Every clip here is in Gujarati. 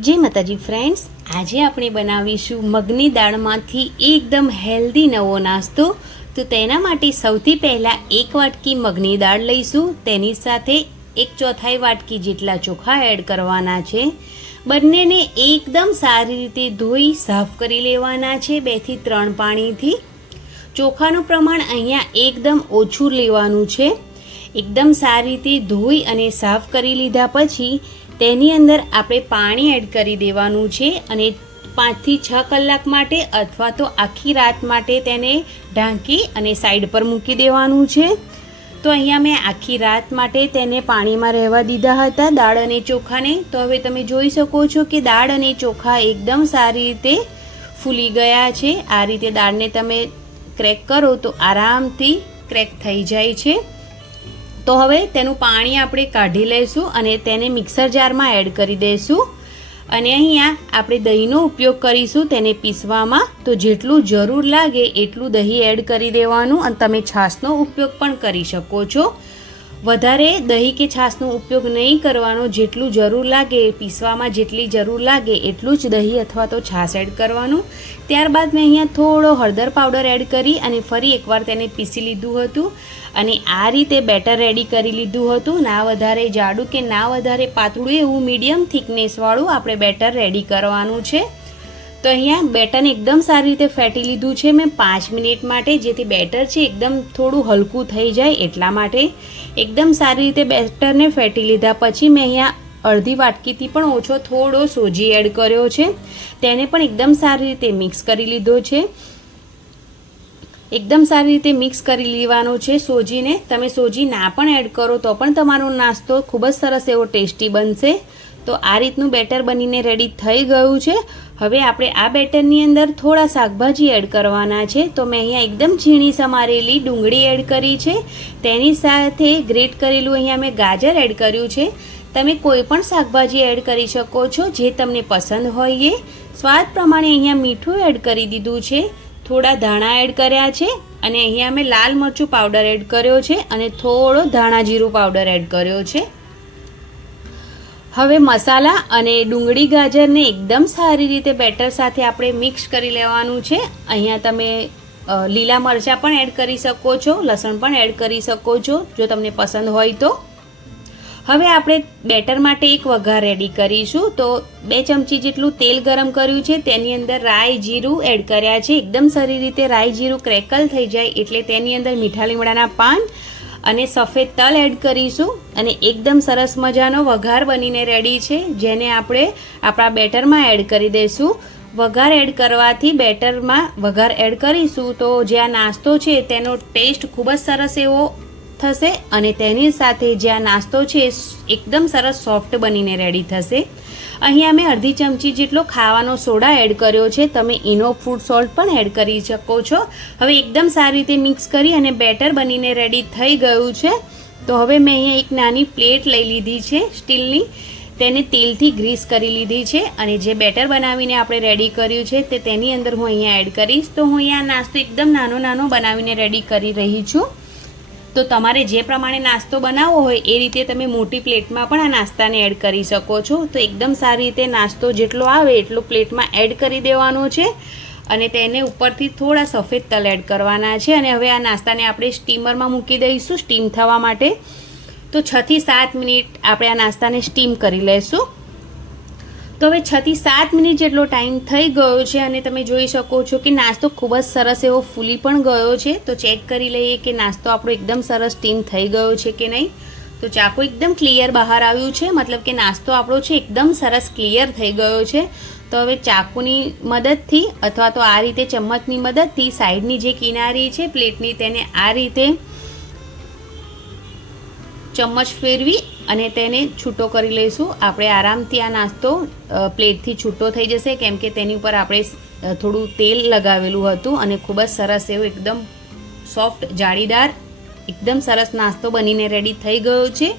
જય માતાજી ફ્રેન્ડ્સ આજે આપણે બનાવીશું મગની દાળમાંથી એકદમ હેલ્ધી નવો નાસ્તો. તો તેના માટે સૌથી પહેલાં એક વાટકી મગની દાળ લઈશું. તેની સાથે એક ચોથાઈ વાટકી જેટલા ચોખા એડ કરવાના છે. બંનેને એકદમ સારી રીતે ધોઈ સાફ કરી લેવાના છે બેથી ત્રણ પાણીથી. ચોખાનું પ્રમાણ અહીંયા એકદમ ઓછું લેવાનું છે. એકદમ સારી રીતે ધોઈ અને સાફ કરી લીધા પછી તેની અંદર આપણે પાણી એડ કરી દેવાનું છે અને પાંચથી છ કલાક માટે અથવા તો આખી રાત માટે તેને ઢાંકી અને સાઈડ પર મૂકી દેવાનું છે. તો અહીંયા મેં આખી રાત માટે તેને પાણીમાં રહેવા દીધા હતા દાળ અને ચોખાને. તો હવે તમે જોઈ શકો છો કે દાળ અને ચોખા એકદમ સારી રીતે ફૂલી ગયા છે. આ રીતે દાળને તમે ક્રેક કરો તો આરામથી ક્રેક થઈ જાય છે. તો હવે તેનું પાણી આપણે કાઢી લઈશું અને તેને મિક્સર જારમાં એડ કરી દઈશું. અને અહીંયા આપણે દહીંનો ઉપયોગ કરીશું તેને પીસવામાં. તો જેટલું જરૂર લાગે એટલું દહીં એડ કરી દેવાનું અને તમે છાશનો ઉપયોગ પણ કરી શકો છો. વધારે દહીં કે છાશનો ઉપયોગ નહીં કરવાનો. જેટલું જરૂર લાગે પીસવામાં જેટલી જરૂર લાગે એટલું જ દહીં અથવા તો છાશ એડ કરવાનું. ત્યારબાદ મેં અહીંયા થોડો હળદર પાવડર એડ કરી અને ફરી એકવાર તેને પીસી લીધું હતું. અને આ રીતે બેટર રેડી કરી લીધું હતું. ના વધારે જાડું કે ના વધારે પાતળું એવું મીડિયમ થિકનેસવાળું આપણે બેટર રેડી કરવાનું છે. તો અહીંયા બેટરને એકદમ સારી રીતે ફેટી લીધું છે મેં પાંચ મિનિટ માટે. જેથી બેટર છે એકદમ થોડું હલકું થઈ જાય એટલા માટે. એકદમ સારી રીતે બેટરને ફેટી લીધા પછી મેં અહીંયા અડધી વાટકીથી પણ ઓછો થોડો સોજી એડ કર્યો છે. તેને પણ એકદમ સારી રીતે મિક્સ કરી લીધો છે. એકદમ સારી રીતે મિક્સ કરી લેવાનો છે સોજીને. તમે સોજી ના પણ એડ કરો તો પણ તમારો નાસ્તો ખૂબ જ સરસ એવો ટેસ્ટી બનશે. તો આ રીતનું બેટર બનીને રેડી થઈ ગયું છે. હવે આપણે આ બેટરની અંદર થોડા શાકભાજી એડ કરવાના છે. તો મેં અહીંયા એકદમ ઝીણી સમારેલી ડુંગળી એડ કરી છે. તેની સાથે ગ્રેટ કરેલું અહીંયા મેં ગાજર એડ કર્યું છે. તમે કોઈ પણ શાકભાજી એડ કરી શકો છો જે તમને પસંદ હોય એ સ્વાદ પ્રમાણે અહીંયા મીઠું એડ કરી દીધું છે. થોડા ધાણા એડ કર્યા છે અને અહીંયા મેં લાલ મરચું પાવડર એડ કર્યો છે અને થોડો ધાણા જીરું પાવડર એડ કર્યો છે. હવે મસાલા અને ડુંગળી ગાજરને એકદમ સારી રીતે બેટર સાથે આપણે મિક્સ કરી લેવાનું છે. અહીંયા તમે લીલા મરચાં પણ એડ કરી શકો છો, લસણ પણ એડ કરી શકો છો, જો તમને પસંદ હોય તો. હવે આપણે બેટર માટે એક વઘાર રેડી કરીશું. તો બે ચમચી જેટલું તેલ ગરમ કર્યું છે. તેની અંદર રાઈ જીરું એડ કર્યા છે. એકદમ સારી રીતે રાઈ જીરું ક્રેકલ થઈ જાય એટલે તેની અંદર મીઠા લીમડાના પાન અને સફેદ તલ એડ કરીશું. અને એકદમ સરસ મજાનો વઘાર બનીને રેડી છે. જેને આપણે આપણા બેટરમાં એડ કરી દઈશું. વઘાર એડ કરવાથી બેટરમાં વઘાર એડ કરીશું. તો જે આ નાસ્તો છે, તેનો ટેસ્ટ ખૂબ જ સરસ એવો થશે અને તેની સાથે જે આ નાસ્તો છે એ એકદમ સરસ સોફ્ટ બનીને રેડી થશે. અહીંયા મેં અડધી ચમચી જેટલો ખાવાનો સોડા એડ કર્યો છે. તમે ઇનો ફૂડ સોલ્ટ પણ એડ કરી શકો છો. હવે એકદમ સારી રીતે મિક્સ કરી અને બેટર બનીને રેડી થઈ ગયું છે. તો હવે મેં અહીંયા એક નાની પ્લેટ લઈ લીધી છે સ્ટીલની. તેને તેલથી ગ્રીસ કરી લીધી છે અને જે બેટર બનાવીને આપણે રેડી કર્યું છે તે તેની અંદર હું અહીંયા એડ કરીશ. તો હું અહીંયા નાસ્તો એકદમ નાનો નાનો બનાવીને રેડી કરી રહી છું. તો તમારે જે પ્રમાણે નાસ્તો બનાવવો હોય એ રીતે તમે મોટી પ્લેટમાં પણ આ નાસ્તાને એડ કરી શકો છો. તો એકદમ સારી રીતે નાસ્તો જેટલો આવે એટલો પ્લેટમાં એડ કરી દેવાનો છે અને તેને ઉપરથી થોડા સફેદ તલ એડ કરવાના છે અને હવે આ નાસ્તાને આપણે સ્ટીમરમાં મૂકી દઈશું સ્ટીમ થવા માટે. તો છથી સાત મિનિટ આપણે આ નાસ્તાને સ્ટીમ કરી લઈશું તો હવે છથી સાત મિનિટ જેટલો ટાઈમ થઈ ગયો છે અને તમે જોઈ શકો છો કે નાસ્તો ખૂબ જ સરસ એવો ફૂલી પણ ગયો છે. તો ચેક કરી લઈએ કે નાસ્તો આપણો એકદમ સરસ સ્ટીમ થઈ ગયો છે કે નહીં. તો ચાકુ એકદમ ક્લિયર બહાર આવ્યું છે. મતલબ કે નાસ્તો આપણો છે એકદમ સરસ ક્લિયર થઈ ગયો છે. તો હવે ચાકુની મદદથી અથવા તો આ રીતે ચમ્મચની મદદથી સાઈડની જે કિનારી છે, પ્લેટની, તેને આ રીતે ચમ્મચ ફેરવી અને તેને છૂટો કરી લઈશું. આપણે આરામથી આ નાસ્તો પ્લેટથી છૂટો થઈ જશે, કેમ કે તેની ઉપર આપણે થોડું તેલ લગાવેલું હતું અને ખૂબ જ સરસ એવું એકદમ સોફ્ટ જાળીદાર, એકદમ સરસ નાસ્તો બનીને રેડી થઈ ગયો છે.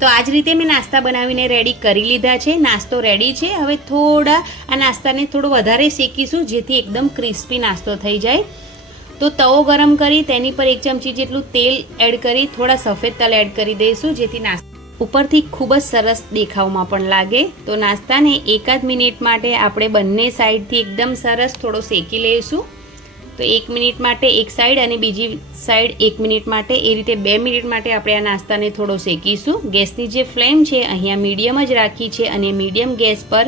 તો આ જ રીતે મેં નાસ્તા બનાવીને રેડી કરી લીધા છે. નાસ્તો રેડી છે. હવે થોડા આ નાસ્તાને થોડો વધારે શેકીશું, જેથી એકદમ ક્રિસ્પી નાસ્તો થઈ જાય. તો તવો ગરમ કરી, તેની પર એક ચમચી જેટલું તેલ એડ કરી, થોડા સફેદ તલ એડ કરી દઈશું, જેથી નાસ્તા ઉપરથી ખૂબ જ સરસ દેખાવમાં પણ લાગે. તો નાસ્તાને એકાદ મિનિટ માટે આપણે બંને સાઈડથી એકદમ સરસ થોડો શેકી લઈશું. તો એક મિનિટ માટે એક સાઈડ અને બીજી સાઈડ એક મિનિટ માટે, એ રીતે બે મિનિટ માટે આપણે આ નાસ્તાને થોડો શેકીશું. ગેસની જે ફ્લેમ છે, અહીંયા મીડિયમ જ રાખી છે અને મીડિયમ ગેસ પર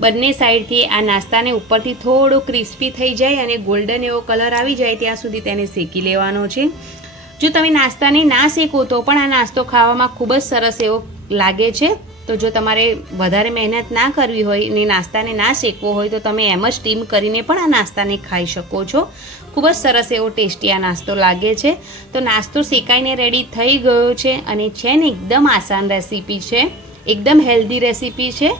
બંને સાઈડથી આ નાસ્તાને ઉપરથી થોડો ક્રિસ્પી થઈ જાય અને ગોલ્ડન એવો કલર આવી જાય ત્યાં સુધી તેને શેકી લેવાનો છે. જો તમે નાસ્તાને ના શેકો તો પણ આ નાસ્તો ખાવામાં ખૂબ જ સરસ એવો લાગે છે. તો જો તમારે વધારે મહેનત ના કરવી હોય અને નાસ્તાને ના શેકવો હોય તો તમે એમ જ સ્ટીમ કરીને પણ આ નાસ્તાને ખાઈ શકો છો. ખૂબ જ સરસ એવો ટેસ્ટી આ નાસ્તો લાગે છે. તો નાસ્તો શેકાઈને રેડી થઈ ગયો છે અને છે ને એકદમ આસાન રેસીપી છે. એકદમ હેલ્ધી રેસીપી છે.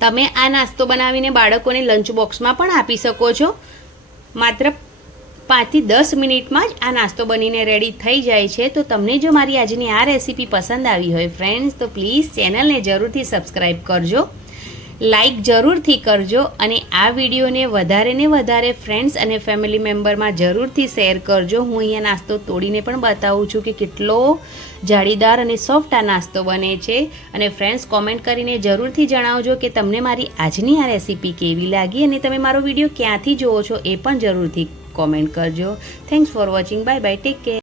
તમે આ નાસ્તો બનાવીને બાળકોને લંચ બોક્સમાં પણ આપી શકો છો. માત્ર પાંચથી દસ મિનિટમાં જ આ નાસ્તો બનીને રેડી થઈ જાય છે. તો તમને જો મારી આજની આ રેસીપી પસંદ આવી હોય ફ્રેન્ડ્સ તો પ્લીઝ ચેનલને જરૂરથી સબસ્ક્રાઈબ કરજો. લાઈક જરૂરથી કરજો અને આ વિડીયોને વધારે ને વધારે ફ્રેન્ડ્સ અને ફેમિલી મેમ્બરમાં જરૂરથી શેર કરજો. હું અહીંયા નાસ્તો તોડીને પણ બતાવું છું કે કેટલો જાળીદાર અને સોફ્ટ આ નાસ્તો બને છે. અને ફ્રેન્ડ્સ કોમેન્ટ કરીને જરૂરથી જણાવજો કે તમને મારી આજની આ રેસીપી કેવી લાગી અને તમે મારો વીડિયો ક્યાંથી જુઓ છો એ પણ જરૂરથી કોમેન્ટ કરજો. Thanks for watching bye bye take care